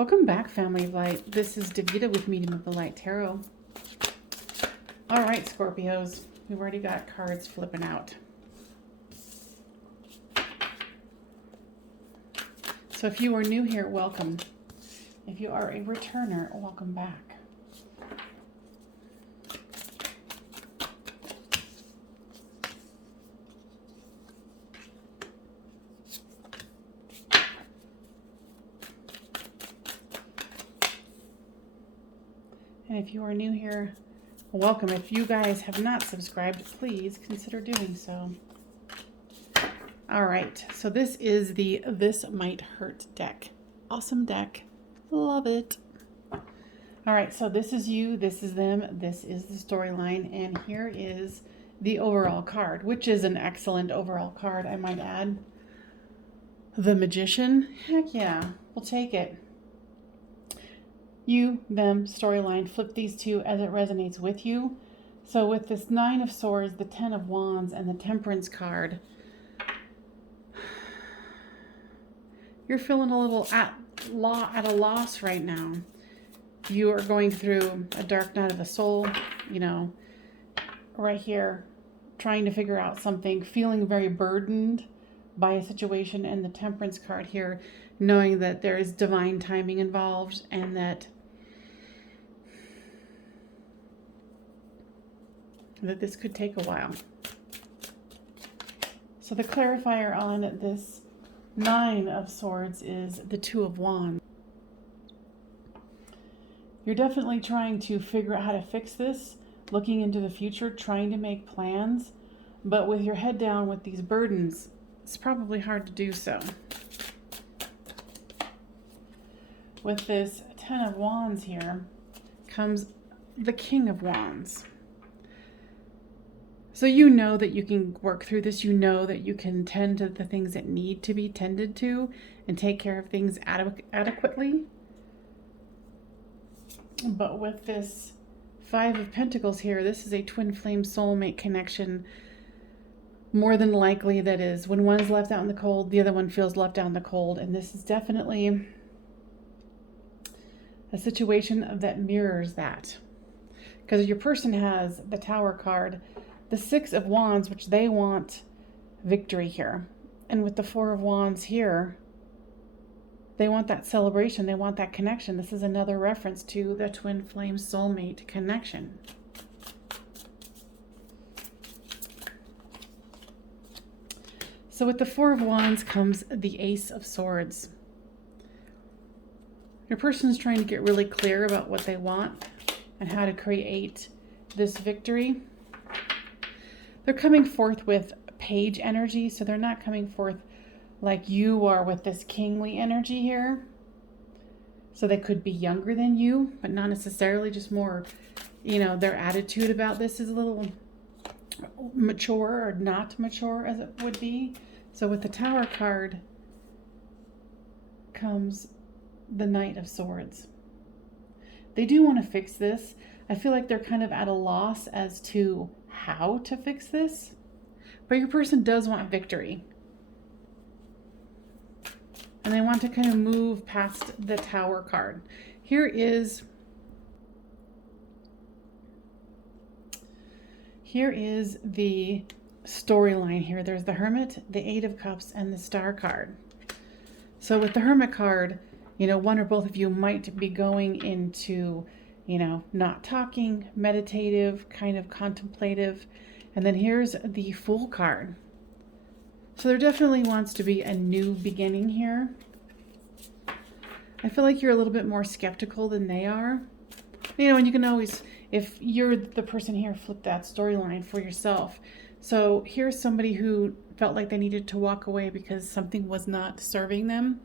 Welcome back, Family of Light. This is Davida with Medium of the Light Tarot. All right, Scorpios, we've already got cards flipping out. So if you are new here, welcome. If you are a returner, welcome back. And if you are new here, welcome. If you guys have not subscribed, please consider doing so. All right, so this is the This Might Hurt deck. Awesome deck. Love it. All right, so this is you, this is them, this is the storyline, and here is the overall card, which is an excellent overall card, I might add. The Magician. Heck yeah, we'll take it. You, them, storyline, flip these two as it resonates with you. So with this Nine of Swords, the Ten of Wands, and the Temperance card, you're feeling a little at a loss right now. You are going through a dark night of the soul, you know, right here, trying to figure out something, feeling very burdened by a situation, and the Temperance card here, knowing that there is divine timing involved and that this could take a while. So the clarifier on this Nine of Swords is the Two of Wands. You're definitely trying to figure out how to fix this, looking into the future, trying to make plans, but with your head down with these burdens, it's probably hard to do so. With this Ten of Wands here comes the King of Wands. So you know that you can work through this. You know that you can tend to the things that need to be tended to and take care of things adequately. But with this Five of Pentacles here, this is a twin flame soulmate connection. More than likely that is, when one's left out in the cold, the other one feels left out in the cold. And this is definitely a situation that mirrors that. Because your person has the Tower card, the Six of Wands, which they want victory here. And with the Four of Wands here, they want that celebration. They want that connection. This is another reference to the twin flame soulmate connection. So with the Four of Wands comes the Ace of Swords. Your person's trying to get really clear about what they want and how to create this victory. They're coming forth with page energy, so they're not coming forth like you are with this kingly energy here. So they could be younger than you, but not necessarily, just more, you know, their attitude about this is a little mature or not mature as it would be. So with the Tower card comes the Knight of Swords. They do want to fix this. I feel like they're kind of at a loss as to how to fix this, but your person does want victory. And they want to kind of move past the Tower card. Here is the storyline here. There's the Hermit, the Eight of Cups, and the Star card. So with the Hermit card, you know, one or both of you might be going into, you know, not talking, meditative, kind of contemplative. And then here's the Fool card. So there definitely wants to be a new beginning here. I feel like you're a little bit more skeptical than they are. You know, and you can always, if you're the person here, flip that storyline for yourself. So here's somebody who felt like they needed to walk away because something was not serving them.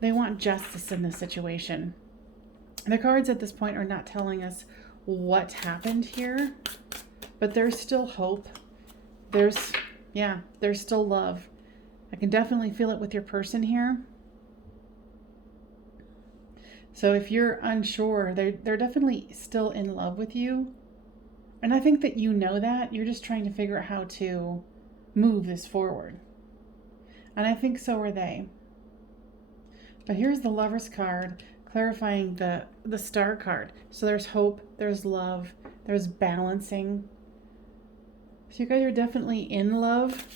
They want justice in this situation. The cards at this point are not telling us what happened here, but there's still hope. There's still love. I can definitely feel it with your person here. So if you're unsure, they're definitely still in love with you. And I think that you know that. You're just trying to figure out how to move this forward. And I think so are they. But here's the Lover's card, clarifying the Star card. So there's hope, there's love, there's balancing. So you guys are definitely in love.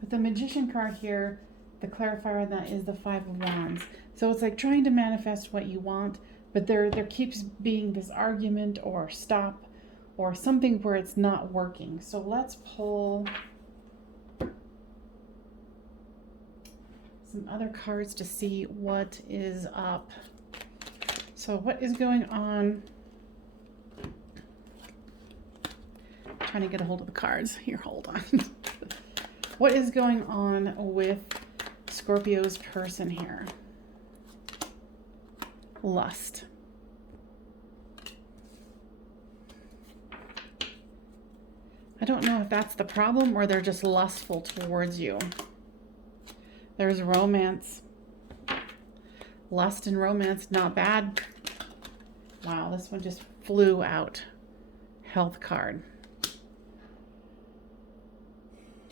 With the Magician card here, the clarifier on that is the Five of Wands. So it's like trying to manifest what you want, but there keeps being this argument or stop or something where it's not working. So let's pull some other cards to see what is up. So what is going on? Trying to get a hold of the cards. Here, hold on. What is going on with Scorpio's person here? Lust. I don't know if that's the problem or they're just lustful towards you. There's romance. Lust and romance, not bad. Wow, this one just flew out. Health card.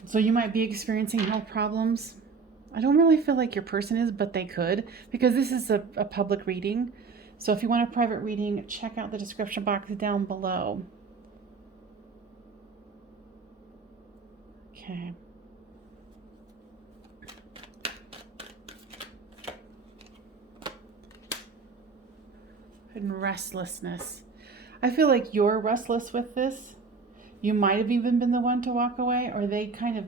So you might be experiencing health problems. I don't really feel like your person is, but they could, because this is a public reading. So if you want a private reading, check out the description box down below. Okay. And restlessness. I feel like you're restless with this. You might have even been the one to walk away, or they kind of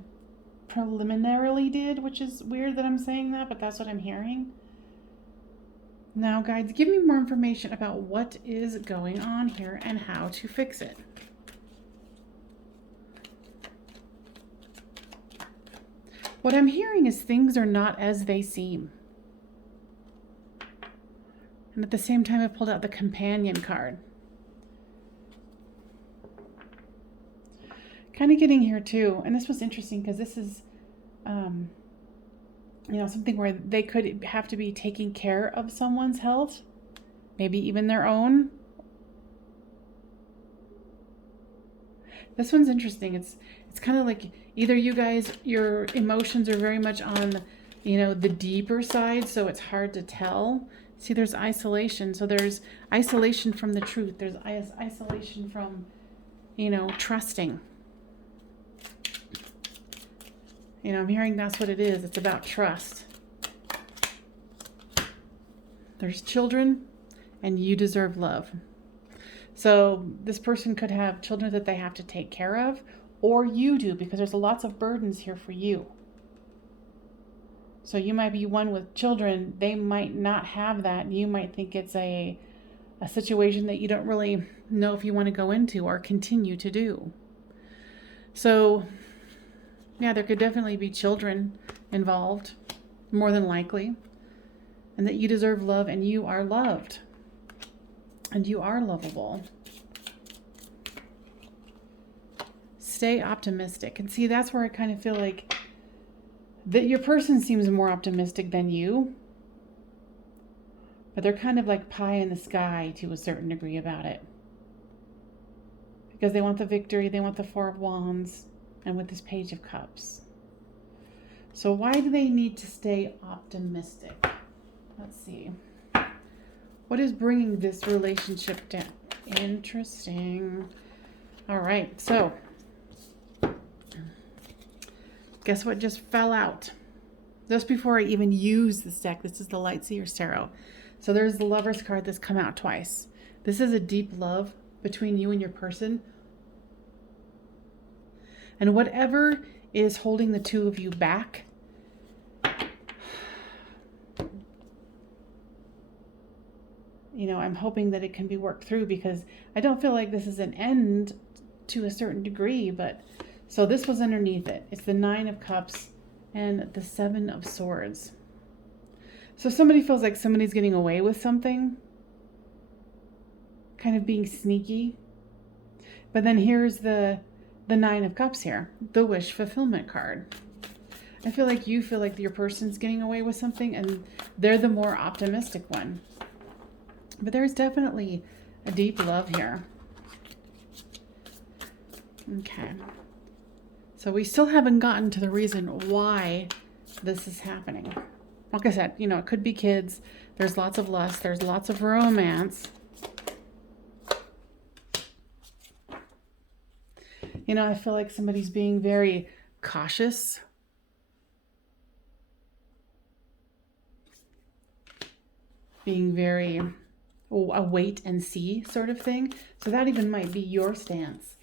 preliminarily did, which is weird that I'm saying that, but that's what I'm hearing. Now, guides, give me more information about what is going on here and how to fix it. What I'm hearing is things are not as they seem. And at the same time, I pulled out the Companion card. Kind of getting here too, and this was interesting because this is, you know, something where they could have to be taking care of someone's health, maybe even their own. This one's interesting. It's kind of like either you guys, your emotions are very much on, you know, the deeper side, so it's hard to tell. See, there's isolation. So there's isolation from the truth. There's isolation from, you know, trusting. You know, I'm hearing that's what it is. It's about trust. There's children, and you deserve love. So this person could have children that they have to take care of, or you do, because there's lots of burdens here for you. So you might be one with children. They might not have that. And you might think it's a situation that you don't really know if you want to go into or continue to do. So yeah, there could definitely be children involved, more than likely, and that you deserve love and you are loved and you are lovable. Stay optimistic. And see, that's where I kind of feel like that your person seems more optimistic than you, but they're kind of like pie in the sky to a certain degree about it, because they want the victory, they want the Four of Wands, and with this Page of Cups. So why do they need to stay optimistic? Let's see. What is bringing this relationship down? Interesting. All right, so guess what just fell out? Just before I even use this deck, this is the Light Seer's Tarot. So there's the Lover's card that's come out twice. This is a deep love between you and your person. And whatever is holding the two of you back, you know, I'm hoping that it can be worked through, because I don't feel like this is an end to a certain degree. But so this was underneath it. It's the Nine of Cups and the Seven of Swords. So somebody feels like somebody's getting away with something, kind of being sneaky. But then here's the Nine of Cups here, the wish fulfillment card. I feel like you feel like your person's getting away with something and they're the more optimistic one. But there's definitely a deep love here. Okay. So we still haven't gotten to the reason why this is happening. Like I said, it could be kids. There's lots of lust. There's lots of romance. I feel like somebody's being very cautious. Being very a wait and see sort of thing. So that even might be your stance.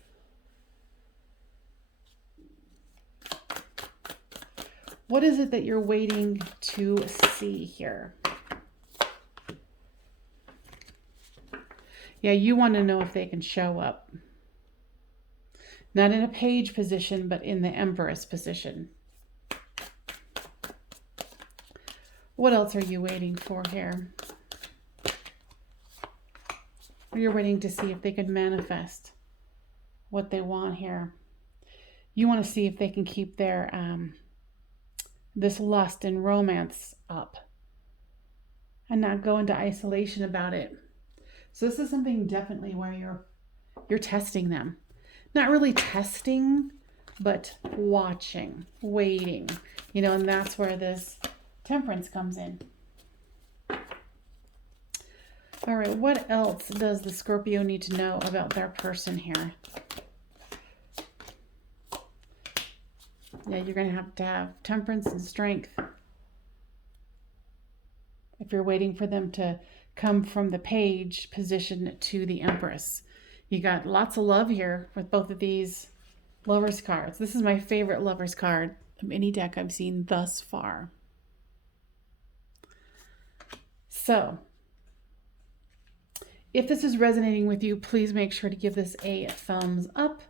What is it that you're waiting to see here? Yeah, you want to know if they can show up. Not in a page position, but in the Empress position. What else are you waiting for here? You're waiting to see if they could manifest what they want here. You want to see if they can keep their this lust and romance up and not go into isolation about it. So this is something definitely where you're testing them. Not really testing, but watching, waiting, and that's where this Temperance comes in. All right, what else does the Scorpio need to know about their person here? Yeah, you're going to have temperance and strength. If you're waiting for them to come from the Page position to the Empress. You got lots of love here with both of these Lovers cards. This is my favorite Lovers card of any deck I've seen thus far. So, if this is resonating with you, please make sure to give this a thumbs up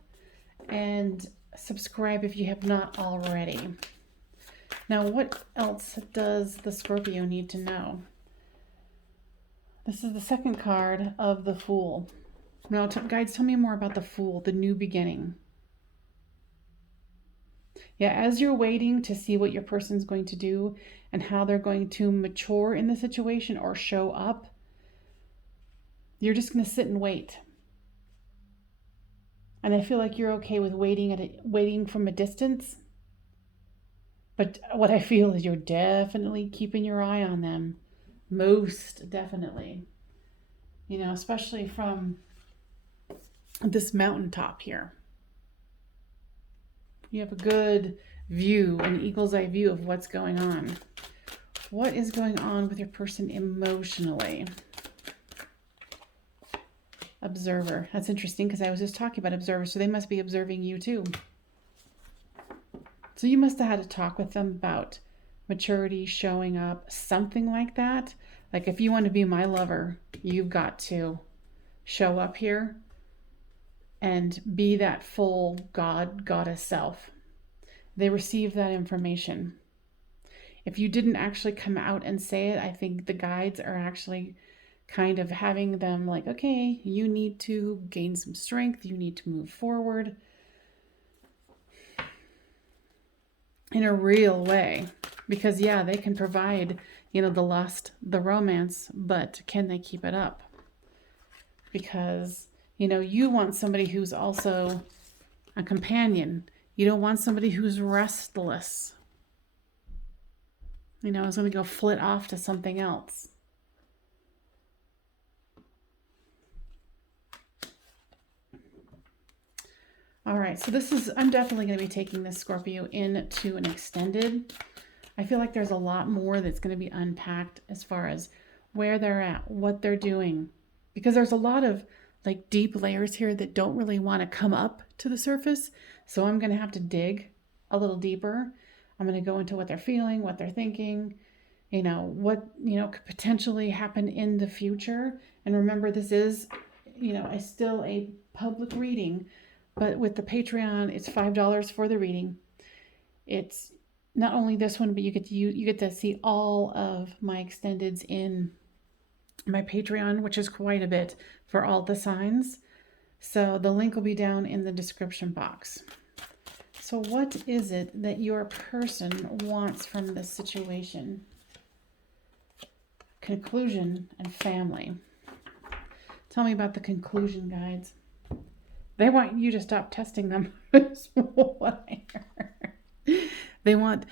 and subscribe if you have not already. Now, what else does the Scorpio need to know? This is the second card of the Fool. Now, guides, tell me more about the Fool, the new beginning. Yeah, as you're waiting to see what your person's going to do and how they're going to mature in the situation or show up, you're just going to sit and wait. And I feel like you're okay with waiting from a distance. But what I feel is you're definitely keeping your eye on them. Most definitely. Especially from this mountaintop here. You have a good view, an eagle's eye view of what's going on. What is going on with your person emotionally? Observer. That's interesting because I was just talking about observer, so they must be observing you too. So you must have had a talk with them about maturity, showing up, something like that. Like, if you want to be my lover, you've got to show up here and be that full goddess self. They receive that information. If you didn't actually come out and say it, I think the guides are actually kind of having them like, okay, you need to gain some strength. You need to move forward in a real way. Because, yeah, they can provide, the lust, the romance, but can they keep it up? Because, you want somebody who's also a companion. You don't want somebody who's restless. Is going to go flit off to something else. All right, so I'm definitely going to be taking this Scorpio into an extended. I feel like there's a lot more that's going to be unpacked as far as where they're at, what they're doing. Because there's a lot of deep layers here that don't really want to come up to the surface. So I'm going to have to dig a little deeper. I'm going to go into what they're feeling, what they're thinking, what, could potentially happen in the future. And remember, this is, still a public reading, but with the Patreon, it's $5 for the reading. It's not only this one, but you get to see all of my extendeds in my Patreon, which is quite a bit for all the signs. So the link will be down in the description box. So what is it that your person wants from this situation? Conclusion and family. Tell me about the conclusion, guides. They want you to stop testing them. That's what I heard. They want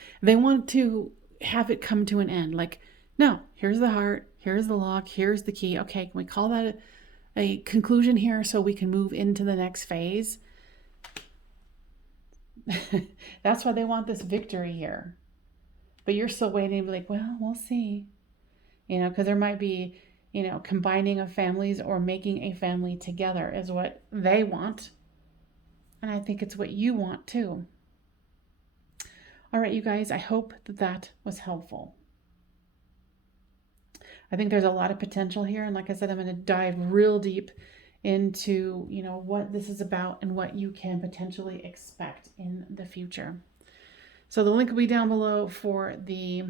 to have it come to an end. Like, no, here's the heart, here's the lock, here's the key. Okay, can we call that a conclusion here so we can move into the next phase? That's why they want this victory here. But you're still waiting to be like, well, we'll see. Because there might be, combining of families or making a family together is what they want. And I think it's what you want too. All right, you guys, I hope that was helpful. I think there's a lot of potential here. And like I said, I'm going to dive real deep into, what this is about and what you can potentially expect in the future. So the link will be down below for the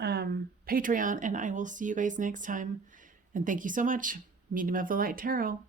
Patreon, and I will see you guys next time. And thank you so much. Medium of the Light Tarot.